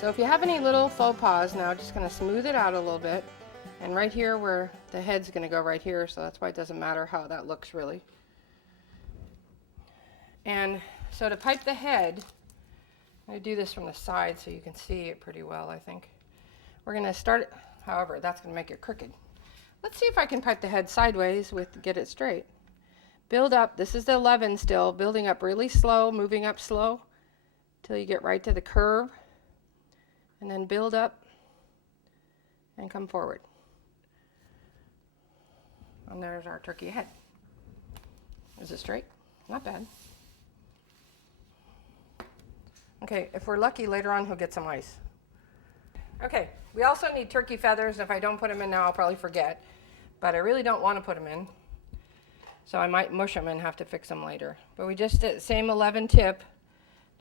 So if you have any little faux pas, now just going to smooth it out a little bit. And right here where the head's going to go right here, so that's why it doesn't matter how that looks really. And so to pipe the head, I'm going to do this from the side so you can see it pretty well, I think. We're going to start it, however, that's going to make it crooked. Let's see if I can pipe the head sideways with get it straight. Build up, this is the 11 still, building up really slow, moving up slow till you get right to the curve. And then build up and come forward. And there's our turkey head. Is it straight? Not bad. Okay, if we're lucky, later on he'll get some ice. Okay, we also need turkey feathers. If I don't put them in now, I'll probably forget. But I really don't want to put them in. So I might mush them and have to fix them later. But we just did the same 11 tip.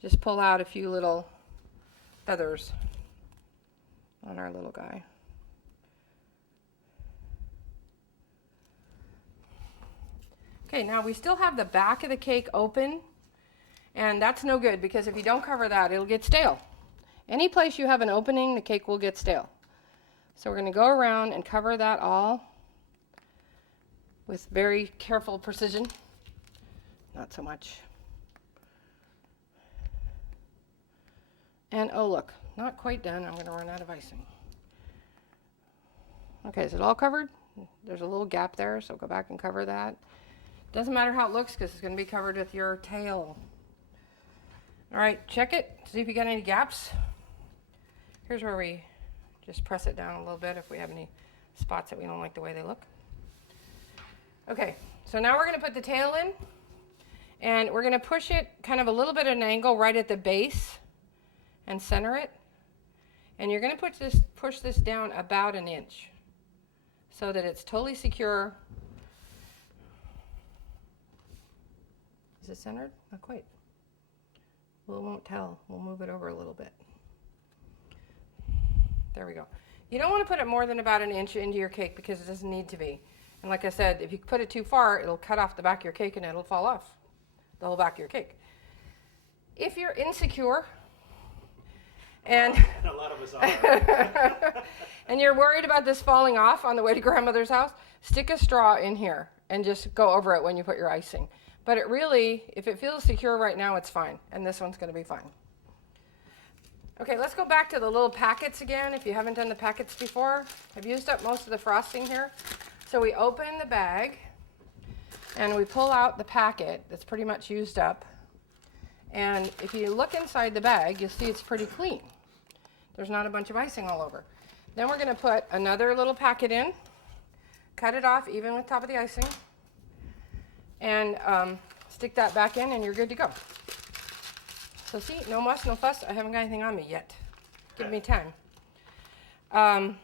Just pull out a few little feathers on our little guy. Okay, now we still have the back of the cake open, and that's no good because if you don't cover that, it'll get stale. Any place you have an opening, the cake will get stale. So we're going to go around and cover that all with very careful precision. Not so much. And oh look, not quite done. I'm going to run out of icing. Okay, is it all covered? There's a little gap there, so go back and cover that. Doesn't matter how it looks because it's going to be covered with your tail. All right, check it. See if you got any gaps. Here's where we just press it down a little bit if we have any spots that we don't like the way they look. Okay, so now we're going to put the tail in, and we're going to push it kind of a little bit at an angle right at the base and center it. And you're going to push this down about an inch so that it's totally secure. Is it centered? Not quite. Well, it won't tell. We'll move it over a little bit. There we go. You don't want to put it more than about an inch into your cake because it doesn't need to be. And like I said, if you put it too far, it'll cut off the back of your cake and it'll fall off the whole back of your cake. If you're insecure, and a lot of us are. And you're worried about this falling off on the way to grandmother's house, stick a straw in here and just go over it when you put your icing. But it really, if it feels secure right now, it's fine. And this one's going to be fine. Okay, let's go back to the little packets again. If you haven't done the packets before, I've used up most of the frosting here. So we open the bag and we pull out the packet that's pretty much used up. And if you look inside the bag, you'll see it's pretty clean. There's not a bunch of icing all over. Then we're going to put another little packet in, cut it off even with top of the icing, and stick that back in and you're good to go. So see, no muss, no fuss. I haven't got anything on me yet. Give me time. Now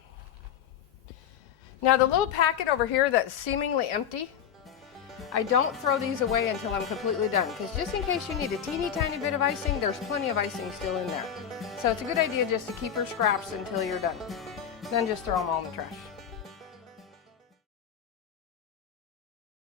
the little packet over here that's seemingly empty, I don't throw these away until I'm completely done, because just in case you need a teeny tiny bit of icing, there's plenty of icing still in there. So it's a good idea just to keep your scraps until you're done. Then just throw them all in the trash.